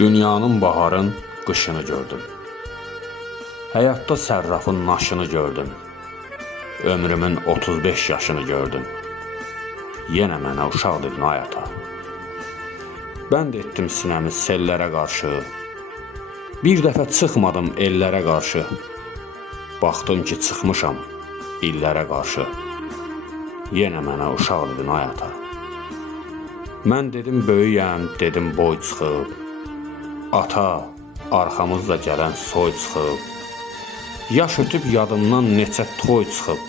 Dünyanın baharın, qışını gördüm. Həyatda sərrafın naşını gördüm. Ömrümün 35 yaşını gördüm. Yenə mənə uşaq dedin ay ata. Bənd etdim sinəmi sellərə qarşı. Bir dəfə çıxmadım ellərə qarşı. Baxdım ki, çıxmışam illərə qarşı. Yenə mənə uşaq dedin ay. Mən dedim böyüyəm, dedim boy çıxıb. Ata, arxamızda gələn soy çıxıb. Yaş ötüb yadımdan neçə toy çıxıb.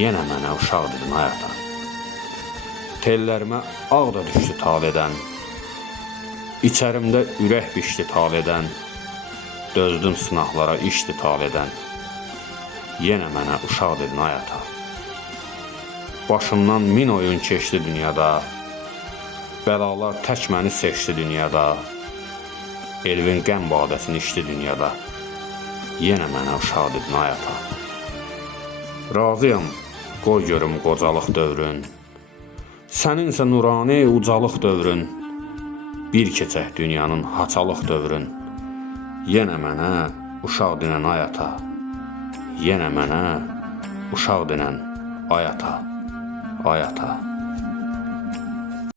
Yenə mənə uşaq dedin ay ata. Tellərimə ağ da düşdü taledən. İçərimdə ürək bişdi taledən. Dözdüm sınaqlara işdi taledən. Yenə mənə uşaq dedin ay ata. Başımdan min oyun keçdi dünyada. Bəlalar tək məni seçdi dünyada. Elvin qəm badəsini içdi dünyada. Yenə mənə uşaq dedin ay ata. Razıyam, qoy görüm qocalıq dövrün. Səninsə nurani ucalıq dövrün. Bir keçək dünyanın haçalıq dövrün. Yenə mənə uşaq denən ay ata. Yenə mənə uşaq denən ay ata. Ay ata.